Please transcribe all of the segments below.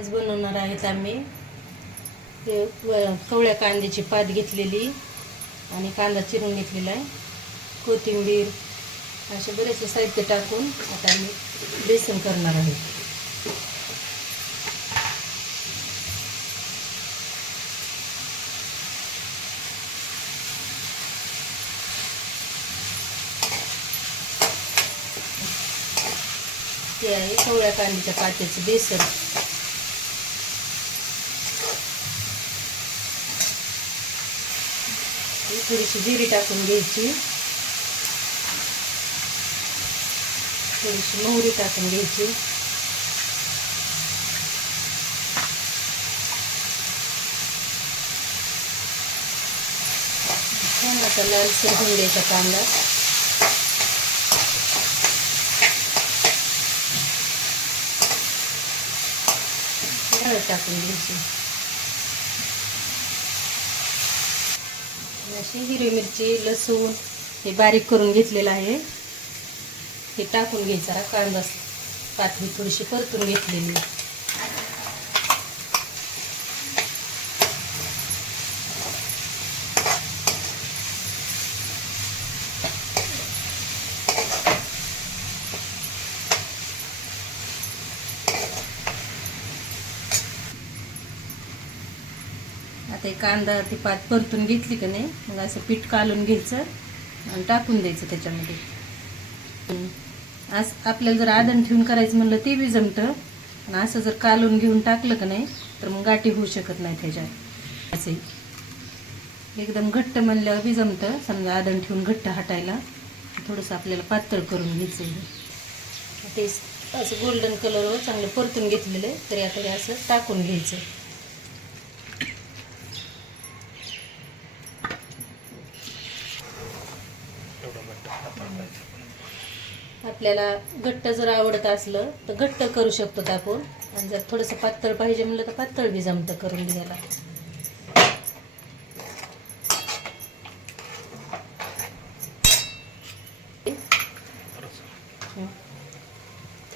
आज बनवणार आहेत आम्ही कवळ्या कांद्याची पात घेतलेली आणि कांदा चिरून घेतलेला आहे, कोथिंबीर असे बरेचसे साहित्य टाकून आता आम्ही बेसन करणार आहोत. हे आहे कवळ्या कांद्याच्या पात्याचं बेसन. थोडीशी जिरी टाकून घ्यायची, थोडीशी मोहरी टाकून घ्यायची, छान असा लालसर होऊन द्यायचा कांदा. हळद टाकून घ्यायची, अशी हिरवी मिरची, लसूण हे बारीक करून घेतलेलं आहे, हे टाकून घ्यायचा. कांदा पातळी थोडीशी परतून घेतलेली. आता कांदा ती पात परतून घेतली का नाही, मग असं पीठ कालून घ्यायचं आणि टाकून द्यायचं त्याच्यामध्ये. आज आपल्याला जर आदण ठेवून करायचं म्हणलं ते बी जमतं, आणि असं जर कालून घेऊन टाकलं का नाही तर मग गाठी होऊ शकत नाही त्याच्यात. असे एकदम घट्ट म्हणल्यावर बी जमतं. समजा आदण ठेवून घट्ट हटायला थोडंसं आपल्याला पातळ करून घ्यायचं. ते असं गोल्डन कलरवर चांगलं परतून घेतलेलं आहे, तरी आता हे असं टाकून घ्यायचं. आपल्याला घट्ट जर आवडत असलं तर घट्ट करू शकतो आपण, आणि जर थोडंसं पातळ पाहिजे म्हणलं तर पातळ बी जमतं करून घ्यायला.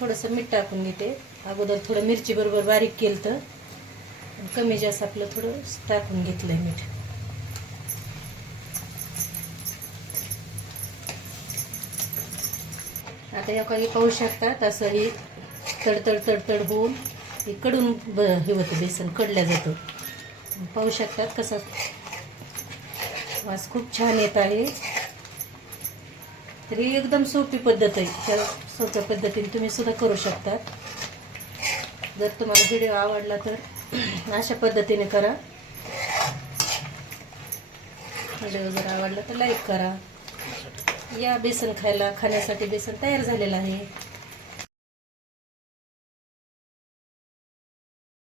थोडंसं मीठ टाकून घेते. अगोदर थोडं मिरची बरोबर बारीक केलं तर कमी जास्त आपलं थोडं टाकून घेतलंय मीठ. आता या काही पाहू शकतात असं हे तडतड तडतड होऊन हे कडून हे होतं, बेसन कडल्या जातं. पाहू शकतात कसं वास खूप छान येत आहे. तरी एकदम सोपी पद्धत आहे. त्या सोप्या पद्धतीने तुम्ही सुद्धा करू शकता. जर तुम्हाला व्हिडिओ आवडला तर अशा पद्धतीने करा. व्हिडिओ जर आवडला तर लाईक करा. या बेसन खाण्यासाठी बेसन तयार झालेलं आहे.